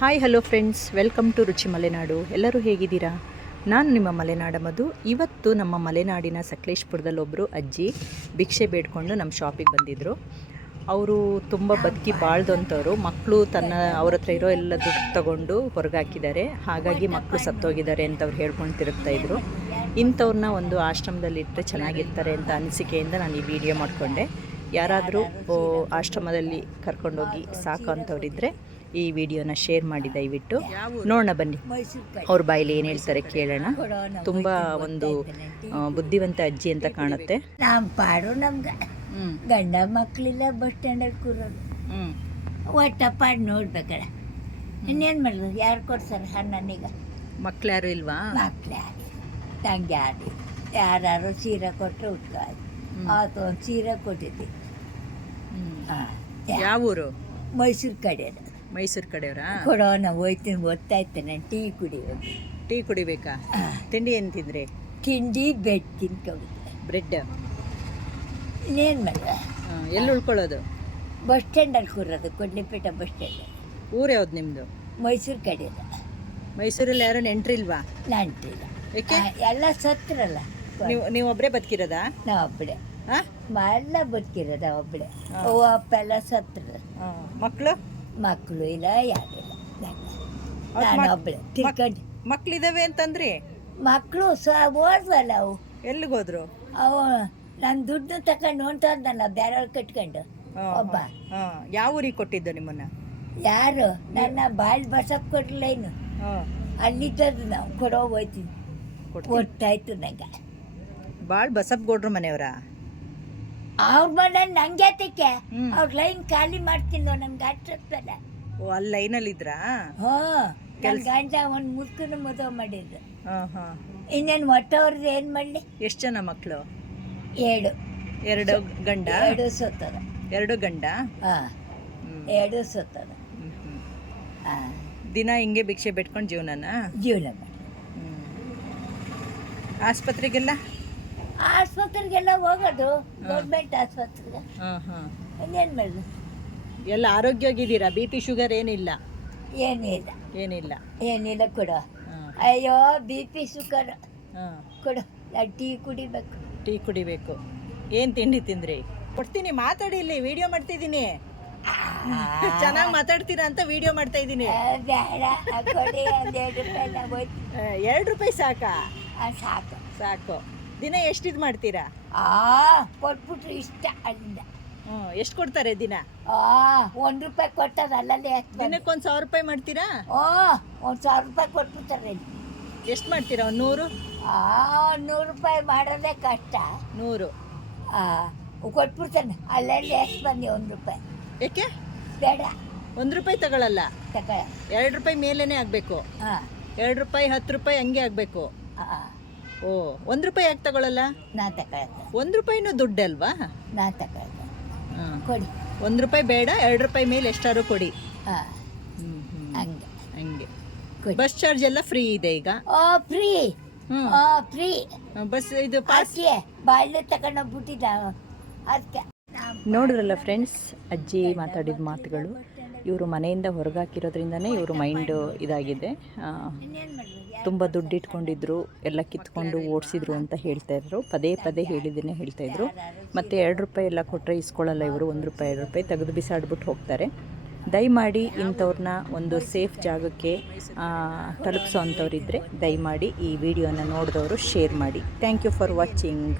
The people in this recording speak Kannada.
Hi hello friends, welcome to Ruchi Malenadu. ಎಲ್ಲರೂ ಹೇಗಿದ್ದೀರಾ? ನಾನು ನಿಮ್ಮ ಮಲೆನಾಡ ಮಧು. ಇವತ್ತು ನಮ್ಮ ಮಲೆನಾಡಿನ ಸಕಲೇಶಪುರದಲ್ಲಿ ಒಬ್ಬರು ಅಜ್ಜಿ ಭಿಕ್ಷೆ ಬೇಡ್ಕೊಂಡು ನಮ್ಮ ಶಾಪಿಗೆ ಬಂದಿದ್ದರು. ಅವರು ತುಂಬ ಬದುಕಿ ಬಾಳ್ದಂಥವ್ರು. ಮಕ್ಕಳು ಅವ್ರ ಹತ್ರ ಇರೋ ಎಲ್ಲ ದುಡ್ಡು ತಗೊಂಡು ಹೊರಗೆ ಹಾಕಿದ್ದಾರೆ. ಹಾಗಾಗಿ ಮಕ್ಕಳು ಸತ್ತೋಗಿದ್ದಾರೆ ಅಂತ ಅವ್ರು ಹೇಳ್ಕೊಂಡು ತಿರುಗ್ತಾಯಿದ್ರು. ಇಂಥವ್ರನ್ನ ಒಂದು ಆಶ್ರಮದಲ್ಲಿ ಇಟ್ಟರೆ ಚೆನ್ನಾಗಿರ್ತಾರೆ ಅಂತ ಅನಿಸಿಕೆಯಿಂದ ನಾನು ಈ ವಿಡಿಯೋ ಮಾಡಿಕೊಂಡೆ. ಯಾರಾದರೂ ಆಶ್ರಮದಲ್ಲಿ ಕರ್ಕೊಂಡೋಗಿ ಸಾಕು ಅಂಥವ್ರಿದ್ದರೆ ಈ ವಿಡಿಯೋನ ಶೇರ್ ಮಾಡಿ ದಯವಿಟ್ಟು ನೋಡೋಣ ಬನ್ನಿ. ಅವ್ರ ಬಾಯಲ್ಲಿ ಏನು ಹೇಳ್ತಾರೆ ಕೇಳೋಣ. ತುಂಬ ಒಂದು ಬುದ್ಧಿವಂತ ಅಜ್ಜಿ ಅಂತ ಕಾಣುತ್ತೆ. ನಮ್ಮ ಪಾಡು ನಮ್ಗೆ ಗಂಡ ಮಕ್ಕಳಿಲ್ಲ, ಬಸ್ ಸ್ಟ್ಯಾಂಡಲ್ಲಿ ಕೂರೋದು. ಒಟ್ಟ ಪಾಡು ನೋಡ್ಬೇಕಲ್ಲ, ಇನ್ನೇನು ಮಾಡೋದು? ಯಾರು ಕೊಡ್ತಾರೆ ಅನ್ನನೀಗ? ಮಕ್ಳು ಯಾರು ಇಲ್ವಾ? ಮಕ್ಳು ಯಾರು ತಂಗಿ ಯಾರು? ಯಾರು ಸೀರೆ ಕೊಟ್ಟರೆ ಉಟ್ಕೊಳ್ಳಿ. ಅವತ್ತು ಒಂದು ಸೀರೆ ಕೊಟ್ಟಿದ್ದೆ. ಯಾವ ಊರು? ಮೈಸೂರು ಕಡೆ. ಮೈಸೂರು ಕಡೆಯವರಾ? ಕೊಡೋಣ, ಹೋಯ್ತೀನಿ, ಓದ್ತಾಯಿದ್ದೆ ನಾನು. ಟೀ ಕುಡಿಯೋದು. ಟೀ ಕುಡಿಬೇಕಾ? ತಿಂಡಿ ಏನು ತಿಂದ್ರಿ? ತಿಂಡಿ ಬ್ರೆಡ್ ತಿನ್ಕೊಂಡಿದ್ದೆ. ಬ್ರೆಡ್? ಇನ್ನೇನು ಮಾಡೋದು? ಎಲ್ಲಿ ಉಳ್ಕೊಳ್ಳೋದು? ಬಸ್ ಸ್ಟ್ಯಾಂಡಲ್ಲಿ ಕೂರೋದು, ಕೊಡ್ಲಿಪೇಟೆ ಬಸ್ ಸ್ಟ್ಯಾಂಡ್. ಊರು ಯಾವ್ದು ನಿಮ್ಮದು? ಮೈಸೂರು ಕಡೆ. ಮೈಸೂರಲ್ಲಿ ಯಾರು ನೆಂಟ್ರಿಲ್ವಾ? ನಂಟಿಲ್ಲ. ಏಕೆ? ಎಲ್ಲ ಸತ್ರಲ್ಲ. ನೀವು ಒಬ್ಬರೇ ಬದುಕಿರೋದಾ? ನಾವು ಒಬ್ಬಳೆ. ಎಲ್ಲ ಬದುಕಿರೋದ ಒಬ್ಬಳೆ. ಅವ್ವ ಅಪ್ಪ ಎಲ್ಲ ಸತ್ರ. ಮಕ್ಕಳು? ಮಕ್ಕಳು ಇಲ್ಲ, ಯಾರಿಲ್ಲ. ನಾನು ಒಬ್ಬಳೆ ತಿರ್ಕೊಂಡು. ಮಕ್ಳಿದಾವೆ ಅಂತಂದ್ರಿ? ಮಕ್ಕಳು ಓದ್ವಲ್ಲ, ಅವು ಎಲ್ಲಿಗೋದ್ರು? ಅವು ನನ್ನ ದುಡ್ಡು ತಗೊಂಡು ಹೊಂಟೋದ್ನಲ್ಲ ಬೇರೆಯವ್ರು ಕಟ್ಕೊಂಡು. ಒಬ್ಬ ಯಾವ ಊರಿಗೆ ಕೊಟ್ಟಿದ್ದು ನಿಮ್ಮನ್ನ? ಯಾರು? ನನ್ನ ಬಾಳ್ ಬಸಪ್ ಕೊಟ್ಟಿಲ್ಲ ಇನ್ನು. ಅಲ್ಲಿದ್ದದ್ದು ನಾವು ಕೊಡೋ ಹೋಯ್ತೀವಿ. ಒಟ್ಟಾಯ್ತು ನಂಗೆ. ಬಾಳ್ ಬಸಪ್ ಗೌಡ್ರ ಮನೆಯವರ? ಅವ್ರ ಮನೆ ನಂಗೆ ತಕ್ಕೆ ಅವ್ರ ಲೈನ್ ಖಾಲಿ ಮಾಡ್ತಿಲ್ವ ನಮ್ಗೆ ಅಷ್ಟಲ್ಲ. ಓ, ಅಲ್ಲಿ ಲೈನಲ್ಲಿ ಇದ್ರಾ? ನನ್ನ ಗಂಡ ಒಂದು ಮುಸ್ಕನ ಮದುವೆ ಮಾಡಿದ್ರು. ಇನ್ನೇನು ಒಟ್ಟವ್ರದ್ದು ಏನು ಮಾಡಲಿ? ಎಷ್ಟು ಜನ ಮಕ್ಕಳು? 7. 2 ಗಂಡ? 2 ಸತ್ತದ. 2 ಗಂಡ? 2 ಸತ್ತದ. ದಿನ ಹಿಂಗೆ ಭಿಕ್ಷೆ ಬಿಟ್ಕೊಂಡು ಜೀವನ ಮಾಡಿ. ಆಸ್ಪತ್ರೆಗೆಲ್ಲ ಹೋಗೋದು, ಗೌರ್ಮೆಂಟ್ ಆಸ್ಪತ್ರೆಗೆ. ಇನ್ನೇನು ಮಾಡೋದು? ಎಲ್ಲ ಆರೋಗ್ಯವಾಗಿದ್ದೀರಾ? BP ಶುಗರ್ ಏನಿಲ್ಲ? ಏನಿಲ್ಲ ಕೊಡು. ಅಯ್ಯೋ BP ಶುಗರ್ ಕೊಡು. ಟೀ ಕುಡಿಬೇಕು. ಏನು ತಿಂಡಿ ತಿಂದ್ರಿ? ಕೊಡ್ತೀನಿ, ಮಾತಾಡಿ. ಇಲ್ಲಿ ವಿಡಿಯೋ ಮಾಡ್ತಿದ್ದೀನಿ. ಚೆನ್ನಾಗಿ ಮಾತಾಡ್ತೀರಾ ಅಂತ ವಿಡಿಯೋ ಮಾಡ್ತಾ ಇದ್ದೀನಿ. ಬೇಡ ಕೊಡಿ, ಒಂದು 2 ರೂಪಾಯಿ. 2 ರೂಪಾಯಿ ಸಾಕಾ? ಸಾಕು. ದಿನ ಎಷ್ಟು ಇದು ಮಾಡ್ತೀರಾ? ಕೊಟ್ಬಿಟ್ರು ಇಷ್ಟ ಅಲ್ಲಿಂದ. ಎಷ್ಟು ಕೊಡ್ತಾರೆ ದಿನ? 1 ರೂಪಾಯಿ ಕೊಟ್ಟದ ಅಲ್ಲಲ್ಲಿ. ದಿನಕ್ಕೆ 1,000 ರೂಪಾಯಿ ಮಾಡ್ತೀರಾ? 1,000 ರೂಪಾಯಿ ಕೊಟ್ಬಿಡ್ತಾರೆ. ಎಷ್ಟು ಮಾಡ್ತೀರಾ? 100? 100 ರೂಪಾಯಿ ಮಾಡೋದೇ ಕಷ್ಟ. 100 ಕೊಟ್ಬಿಡ್ತಾನೆ ಅಲ್ಲಲ್ಲಿ. ಎಷ್ಟು ಬಂದು 1 ರೂಪಾಯಿ? ಏಕೆ ಬೇಡ, 1 ರೂಪಾಯಿ ತಗೊಳ್ಳಲ್ಲ. 2 ರೂಪಾಯಿ ಮೇಲೇನೆ ಆಗಬೇಕು. 2 ರೂಪಾಯಿ 10 ರೂಪಾಯಿ ಹಂಗೆ ಆಗಬೇಕು. ಓ, 1 ರೂಪಾಯಿ ಯಾಕೆ ತಗೊಳ್ಳಲ್ಲ? ನಾ ತಗೊಳ್ತೆ. 1 ರೂಪಾಯಿನೂ ದುಡ್ಡು ಅಲ್ವಾ? ನಾ ತಗೊಳ್ತೆ. ಕೊಡಿ. 1 ರೂಪಾಯಿ ಬೇಡ, 2 ರೂಪಾಯಿ ಮೇಲೆ ಎಷ್ಟಾರು ಕೊಡಿ. ಹಂಗೆ ಬಸ್ ಚಾರ್ಜ್ ಎಲ್ಲ ಫ್ರೀ ಇದೆ ಈಗ? ಫ್ರೀ. ಬಸ್ ಇದು ಪಾಸ್ ಬಾಳೆ ತಗೊಂಡೋಗ್ಬಿಟ್ಟಿದ್ದ ಅದಕ್ಕೆ. ನೋಡಿದ್ರಲ್ಲ ಫ್ರೆಂಡ್ಸ್, ಅಜ್ಜಿ ಮಾತಾಡಿದ ಮಾತುಗಳು. ಇವರು ಮನೆಯಿಂದ ಹೊರಗಾಕಿರೋದ್ರಿಂದನೇ ಇವರು ಮೈಂಡು ಇದಾಗಿದೆ. ತುಂಬ ದುಡ್ಡು ಇಟ್ಕೊಂಡಿದ್ರು, ಎಲ್ಲ ಕಿತ್ಕೊಂಡು ಓಡಿಸಿದ್ರು ಅಂತ ಹೇಳ್ತಾಯಿದ್ರು. ಪದೇ ಹೇಳಿದ್ದೇನೆ ಹೇಳ್ತಾಯಿದ್ರು. ಮತ್ತು 2 ರೂಪಾಯಿ ಎಲ್ಲ ಕೊಟ್ಟರೆ ಇಸ್ಕೊಳ್ಳಲ್ಲ ಇವರು. 1 ರೂಪಾಯಿ 2 ರೂಪಾಯಿ ತೆಗೆದು ಬಿಸಾಡ್ಬಿಟ್ಟು ಹೋಗ್ತಾರೆ. ದಯಮಾಡಿ ಇಂಥವ್ರನ್ನ ಒಂದು ಸೇಫ್ ಜಾಗಕ್ಕೆ ತಲುಪಿಸೋ ಅಂಥವ್ರಿದ್ದರೆ ದಯಮಾಡಿ ಈ ವಿಡಿಯೋನ ನೋಡಿದವರು ಶೇರ್ ಮಾಡಿ. Thank you for watching.